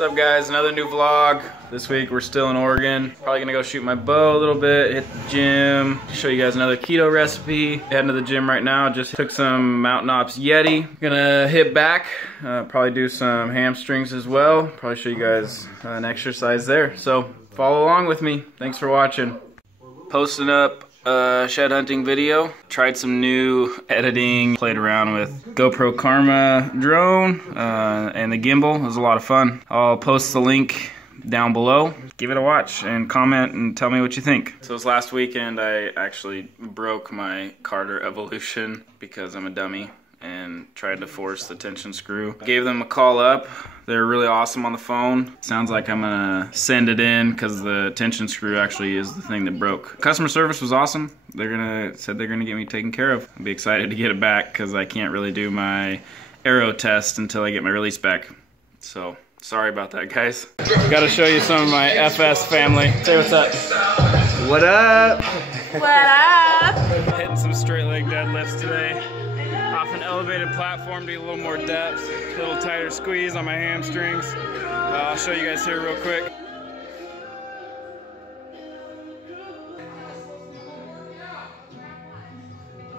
What's up guys, another new vlog. This week we're still in Oregon. Probably gonna go shoot my bow a little bit, hit the gym, show you guys another keto recipe. Heading to the gym right now, just took some Mountain Ops Yeti. Gonna hit back, probably do some hamstrings as well. Probably show you guys an exercise there. So follow along with me, thanks for watching. Posting up a shed hunting video. Tried some new editing, played around with GoPro Karma drone and the gimbal. It was a lot of fun. I'll post the link down below. Give it a watch and comment and tell me what you think. So this last weekend I actually broke my Carter Evolution because I'm a dummy and tried to force the tension screw. Gave them a call up. They're really awesome on the phone. Sounds like I'm gonna send it in because the tension screw actually is the thing that broke. Customer service was awesome. Said they're gonna get me taken care of. I'll be excited to get it back because I can't really do my aero test until I get my release back. So sorry about that, guys. Gotta show you some of my FS family. Say what's up. What up? What up? Hitting some straight leg deadlifts today. Off an elevated platform to get a little more depth, a little tighter squeeze on my hamstrings. I'll show you guys here real quick.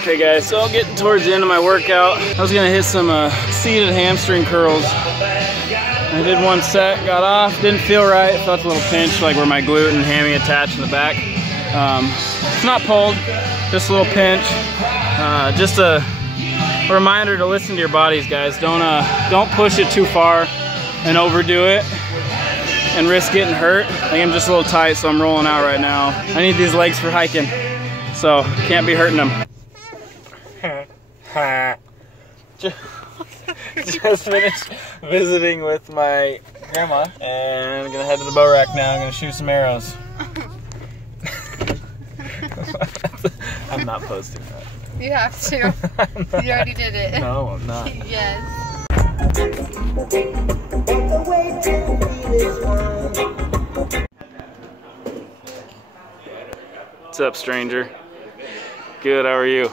Okay guys, so I'm getting towards the end of my workout. I was gonna hit some seated hamstring curls. I did one set, got off, didn't feel right, felt a little pinch like where my glute and hammy attached in the back. It's not pulled, just a little pinch. Just a reminder to listen to your bodies, guys. Don't push it too far and overdo it and risk getting hurt. I think I'm just a little tight, so I'm rolling out right now. I need these legs for hiking, so can't be hurting them. Just finished visiting with my grandma, and I'm gonna head to the bow rack now. I'm gonna shoot some arrows. I'm not posting that. You have to. You already did it. No, I'm not. Yes. What's up, stranger? Good, how are you?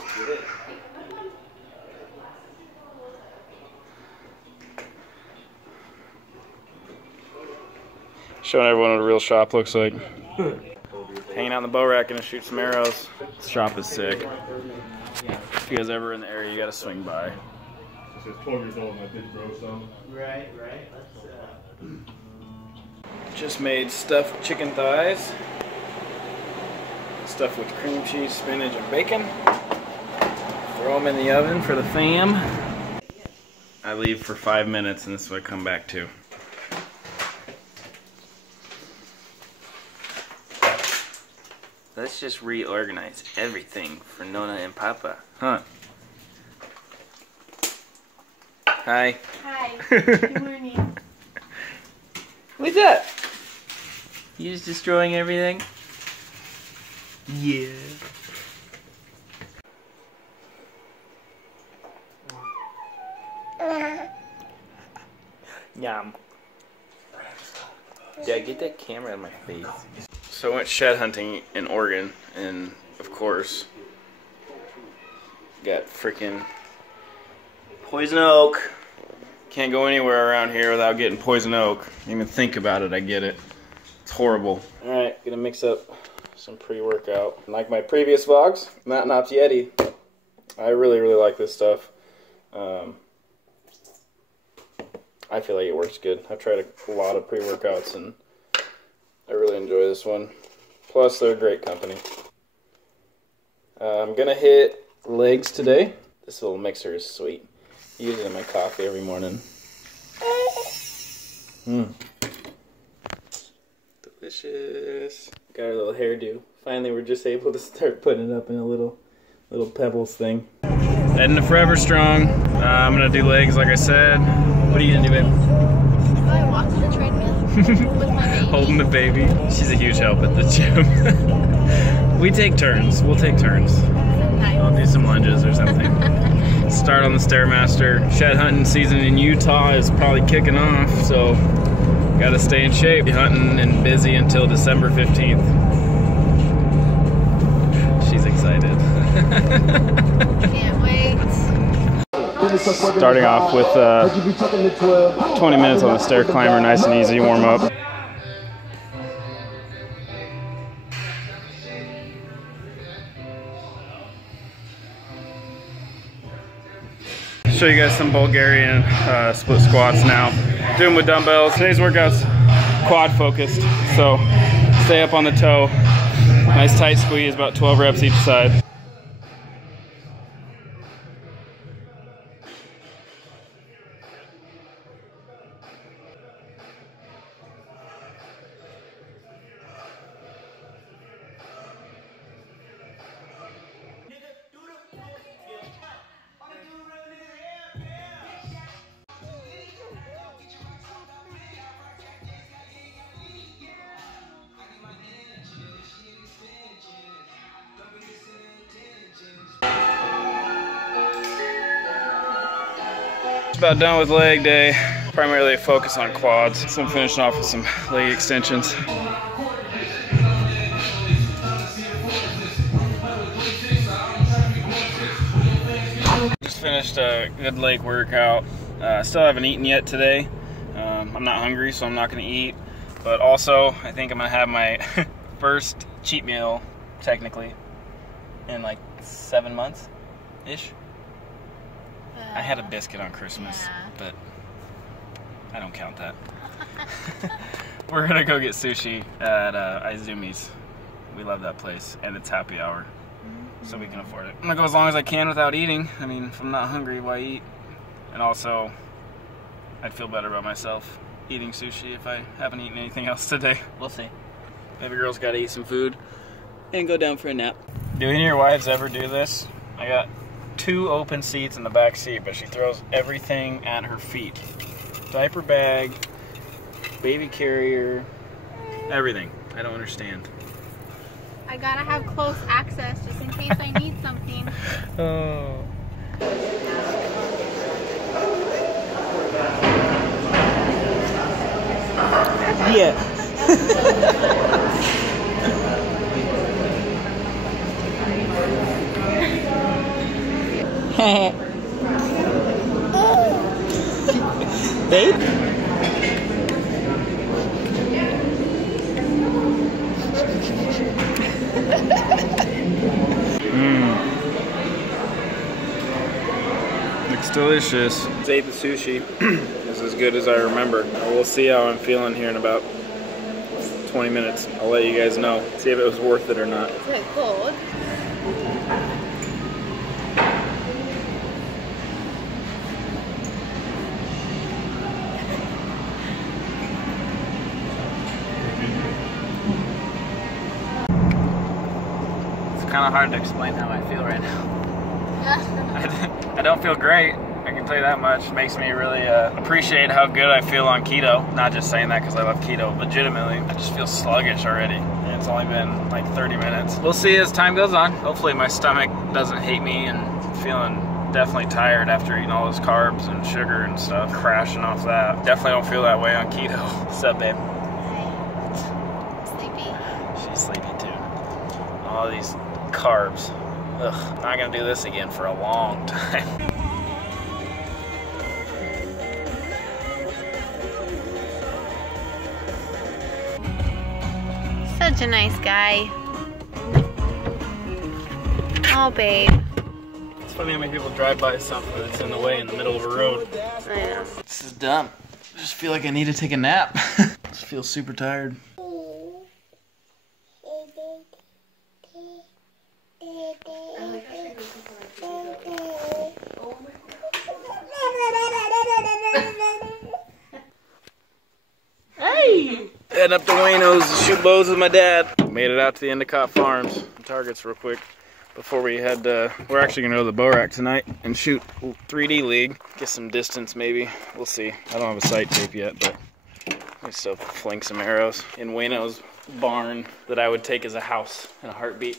Showing everyone what a real shop looks like. Hanging out in the bow rack, gonna shoot some arrows. This shop is sick. If you guys ever in the area, you gotta swing by. She's 12 years old and I did grow some. Right. Just made stuffed chicken thighs. Stuffed with cream cheese, spinach, and bacon. Throw them in the oven for the fam. I leave for 5 minutes and this is what I come back to. Let's just reorganize everything for Nona and Papa. Huh? Hi. Hi. Good morning. What's up? You just destroying everything? Yeah. Yum. Yeah, get that camera out of my face. So I went shed hunting in Oregon, and of course, got freaking poison oak. Can't go anywhere around here without getting poison oak. Even think about it, I get it. It's horrible. Alright, gonna mix up some pre-workout. Like my previous vlogs, Mountain Ops Yeti. I really like this stuff. I feel like it works good. I've tried a lot of pre-workouts and I really enjoy this one. Plus, they're a great company. I'm gonna hit legs today. This little mixer is sweet. I use it in my coffee every morning. Delicious. Got our little hairdo. Finally, we're just able to start putting it up in a little pebbles thing. Heading to Forever Strong. I'm gonna do legs, like I said. What are you gonna do, babe? I walk on the treadmill with my baby. Holding the baby. She's a huge help at the gym. We take turns. We'll take turns. I'll do some lunges or something. Start on the Stairmaster. Shed hunting season in Utah is probably kicking off, so gotta stay in shape. Be hunting and busy until December 15th. She's excited. Can't wait. Starting off with 20 minutes on the stair climber, nice and easy warm up. Show you guys some Bulgarian split squats now. Doing with dumbbells. Today's workout's quad focused, so stay up on the toe. Nice tight squeeze, about 12 reps each side. About done with leg day. Primarily focus on quads. So I'm finishing off with some leg extensions. Just finished a good leg workout. Still haven't eaten yet today. I'm not hungry, so I'm not gonna eat. But also, I think I'm gonna have my first cheat meal, technically, in like 7 months-ish. I had a biscuit on Christmas, yeah, but I don't count that. We're gonna go get sushi at Izumi's. We love that place, and it's happy hour, so we can afford it. I'm gonna go as long as I can without eating. I mean, if I'm not hungry, why eat? And also, I'd feel better about myself eating sushi if I haven't eaten anything else today. We'll see. Maybe girls gotta eat some food and go down for a nap. Do any of your wives ever do this? I got 2 open seats in the back seat, but she throws everything at her feet. Diaper bag, baby carrier, everything. I don't understand. I gotta have close access just in case I need something. Oh. Yeah. Babe? Looks delicious. Just ate the sushi. It's as good as I remember. We'll see how I'm feeling here in about 20 minutes. I'll let you guys know. See if it was worth it or not. Is it cold? Kind of hard to explain how I feel right now. I don't feel great, I can tell you that much. It makes me really appreciate how good I feel on keto. Not just saying that because I love keto, legitimately. I just feel sluggish already, and it's only been like 30 minutes. We'll see as time goes on. Hopefully my stomach doesn't hate me, and feeling definitely tired after eating all those carbs and sugar and stuff, crashing off that. Definitely don't feel that way on keto. What's up, babe? Sleepy. She's sleepy too. All these carbs. Ugh, not gonna do this again for a long time. Such a nice guy. Oh, babe. It's funny how many people drive by something that's in the way in the middle of a road. I know. This is dumb. I just feel like I need to take a nap. I just feel super tired. Hey! Heading up to Wayno's to shoot bows with my dad. Made it out to the Endicott Farms. Targets real quick before we head we're actually gonna go to the bow rack tonight and shoot 3D league. Get some distance maybe. We'll see. I don't have a sight tape yet, but I still fling some arrows in Wayno's barn that I would take as a house in a heartbeat.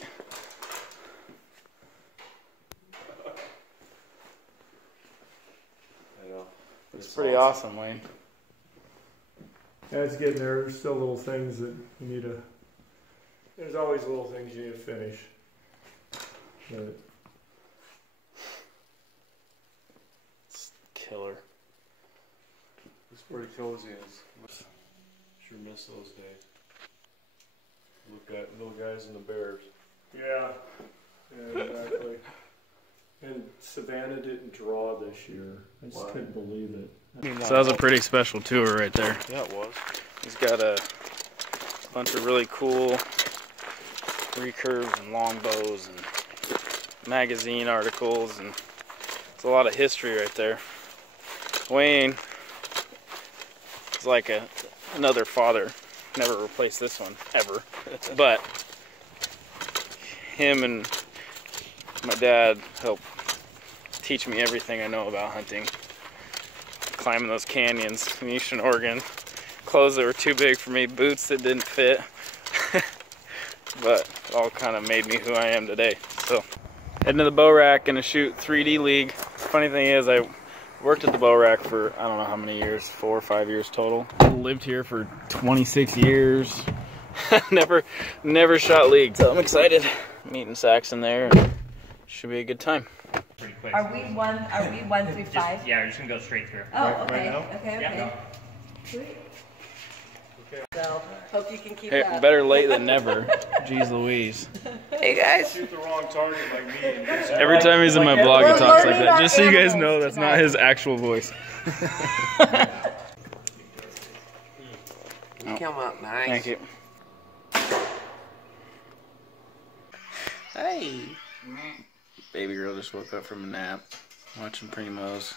It's pretty awesome, Wayne. Yeah, it's getting there. There's still little things that you need to. There's always little things you need to finish. But That's where the cozy is. Sure miss those days. Little guys and the bears. Yeah. Yeah, exactly. And Savannah didn't draw this year. I just couldn't believe it. So that was a pretty special tour right there. Yeah, it was. He's got a bunch of really cool recurves and longbows and magazine articles, and it's a lot of history right there. Wayne is like another father. Never replaced this one, ever. But him and my dad helped teach me everything I know about hunting. Climbing those canyons in Eastern Oregon. Clothes that were too big for me, boots that didn't fit. But it all kind of made me who I am today. So, heading to the bow rack, gonna shoot 3D League. Funny thing is, I worked at the bow rack for I don't know how many years, 4 or 5 years total. Lived here for 26 years. never shot league, so I'm excited. Meeting Saxon there, and should be a good time. Pretty quick. Are we one through five? Yeah, we're just gonna go straight through. Oh, Right okay. now? Okay. Yeah. Sweet. So, hope you can keep Hey, that. better late than never. Jeez Louise. Hey guys. Shoot the wrong target like me. And Every time he's in my blog, he talks like that. Just so you guys know, that's not his actual voice. You come up nice. Thank you. Hey. Baby girl just woke up from a nap, watching Primos.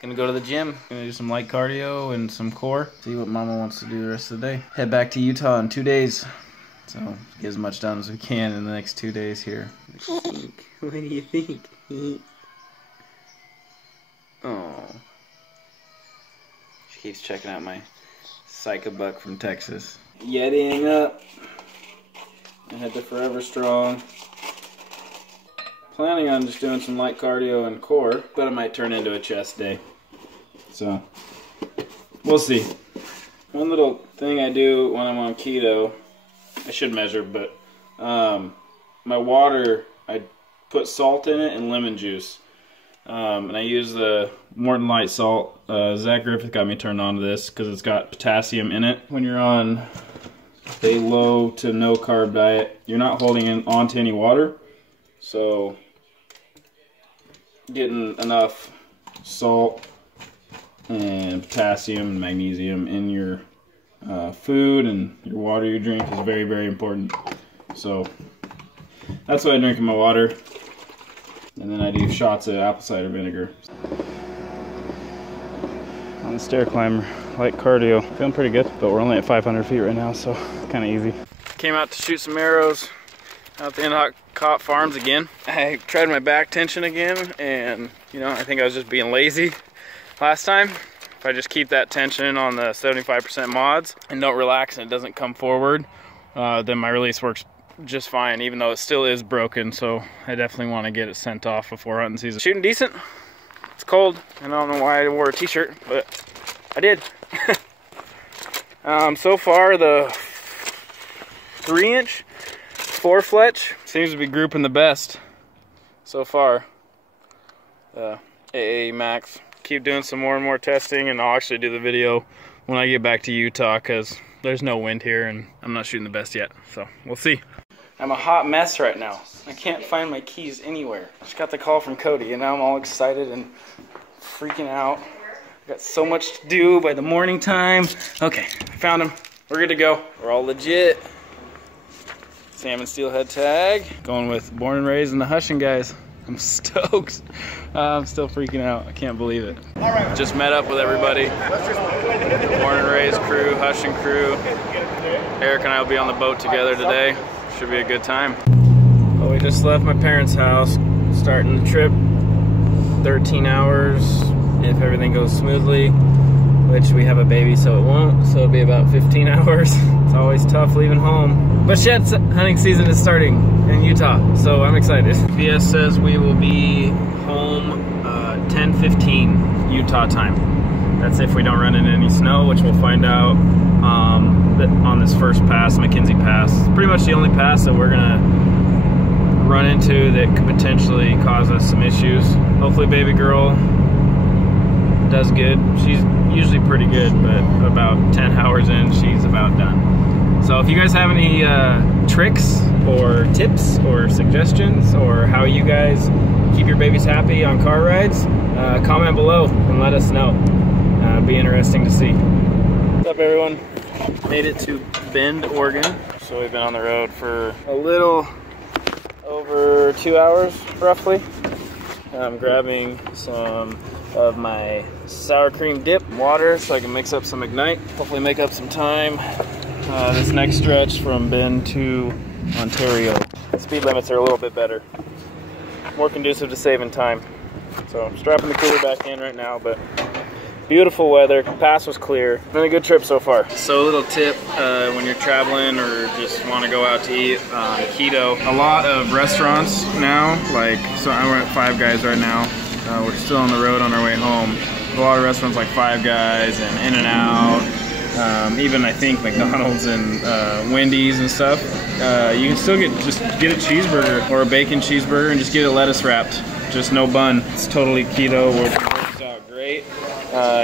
Gonna go to the gym, gonna do some light cardio and some core. See what Mama wants to do the rest of the day. Head back to Utah in 2 days. So get as much done as we can in the next 2 days here. What do you think? Oh. She keeps checking out my Psycho Buck from Texas. Yetiing up. I head to Forever Strong. Planning on just doing some light cardio and core, but it might turn into a chest day. So, we'll see. One little thing I do when I'm on keto, I should measure, but my water, I put salt in it and lemon juice. And I use the Morton Light Salt. Zach Griffith got me turned on to this because it's got potassium in it. When you're on a low to no carb diet, you're not holding on to any water. So getting enough salt and potassium and magnesium in your food and your water you drink is very, very important. So that's what I drink in my water. And then I do shots of apple cider vinegar. On the stair climber, light cardio. Feeling pretty good, but we're only at 500 feet right now, so it's kind of easy. Came out to shoot some arrows out the Endicott Farms again. I tried my back tension again, and you know, I think I was just being lazy last time. If I just keep that tension on the 75% mods and don't relax and it doesn't come forward, then my release works just fine, even though it still is broken. So I definitely want to get it sent off before hunting season. Shooting decent. It's cold. I don't know why I wore a t-shirt, but I did. So far the 3-inch 4-fletch seems to be grouping the best so far. AA Max. Keep doing some more and more testing, and I'll actually do the video when I get back to Utah because there's no wind here and I'm not shooting the best yet, so we'll see. I'm a hot mess right now. I can't find my keys anywhere. Just got the call from Cody and now I'm all excited and freaking out. Got so much to do by the morning time. Okay, found them. We're good to go. We're all legit. Salmon steelhead tag. Going with Born and Raised in the Hushin' guys. I'm stoked. I'm still freaking out. I can't believe it. Just met up with everybody. Born and Raised crew, Hushin' crew. Eric and I will be on the boat together today. Should be a good time. Well, we just left my parents' house, starting the trip. 13 hours if everything goes smoothly, which we have a baby so it won't, so it'll be about 15 hours. It's always tough leaving home. But shit, hunting season is starting in Utah, so I'm excited. PS says we will be home 10:15 Utah time. That's if we don't run into any snow, which we'll find out on this first pass, McKenzie Pass. It's pretty much the only pass that we're gonna run into that could potentially cause us some issues. Hopefully baby girl does good. She's usually pretty good, but about 10 hours in, she's about done. So if you guys have any tricks or tips or suggestions or how you guys keep your babies happy on car rides, comment below and let us know. It'd be interesting to see. What's up, everyone? Made it to Bend, Oregon. So we've been on the road for a little over 2 hours, roughly. I'm grabbing some of my sour cream dip water so I can mix up some Ignite. Hopefully make up some time this next stretch from Bend to Ontario. Speed limits are a little bit better. More conducive to saving time. So I'm strapping the cooler back in right now, but beautiful weather. Pass was clear. Been a good trip so far. So a little tip when you're traveling or just want to go out to eat keto. A lot of restaurants now, like, so I'm at Five Guys right now. We're still on the road on our way home. A lot of restaurants like Five Guys and In-N-Out, even I think McDonald's and Wendy's and stuff. You can still just get a cheeseburger or a bacon cheeseburger and just get it lettuce wrapped. Just no bun. It's totally keto. Works out great.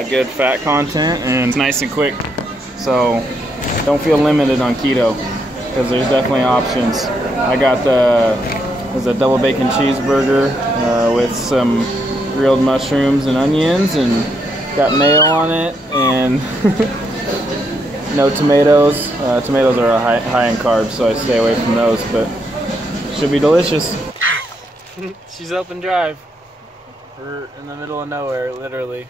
Good fat content and it's nice and quick. So don't feel limited on keto because there's definitely options. I got the double bacon cheeseburger with some grilled mushrooms and onions and got mayo on it and no tomatoes. Tomatoes are high in carbs, so I stay away from those, but should be delicious. She's up and drive. We're in the middle of nowhere, literally.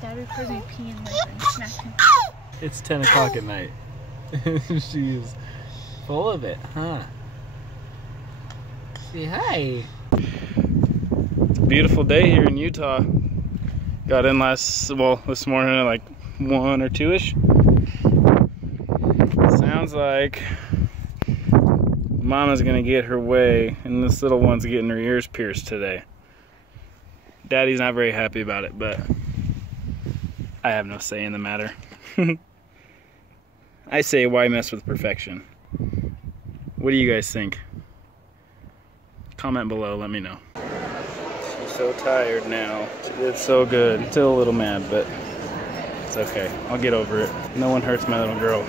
Dad records me peeing like I'm snacking. It's 10 o'clock at night. She's full of it, huh? Say hi. It's a beautiful day here in Utah. Got in this morning at like 1 or 2-ish. Sounds like Mama's gonna get her way and this little one's getting her ears pierced today. Daddy's not very happy about it, but I have no say in the matter. I say, why mess with perfection? What do you guys think? Comment below, let me know. She's so tired now. She did so good. Still a little mad, but it's okay. I'll get over it. No one hurts my little girl.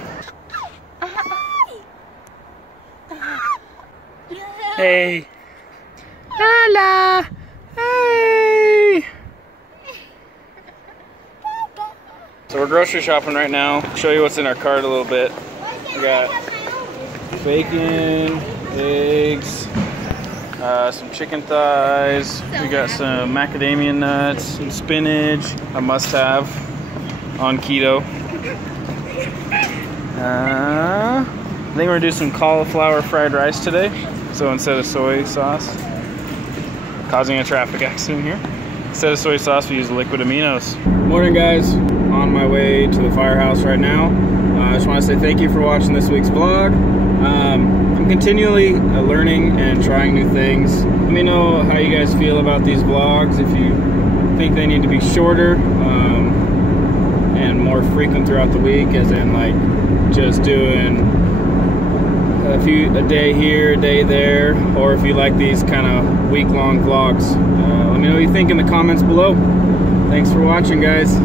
Hey. Lala. Hey. So we're grocery shopping right now. I'll show you what's in our cart a little bit. We got bacon, eggs, some chicken thighs. We got some macadamia nuts, some spinach, a must-have on keto. I think we're gonna do some cauliflower fried rice today. So instead of soy sauce, causing a traffic accident here. Instead of soy sauce, we use liquid aminos. Morning, guys. On my way to the firehouse right now. I just want to say thank you for watching this week's vlog. I'm continually learning and trying new things. Let me know how you guys feel about these vlogs. If you think they need to be shorter and more frequent throughout the week, as in like just doing a day here, a day there, or if you like these kind of week-long vlogs. Let me know what you think in the comments below. Thanks for watching, guys.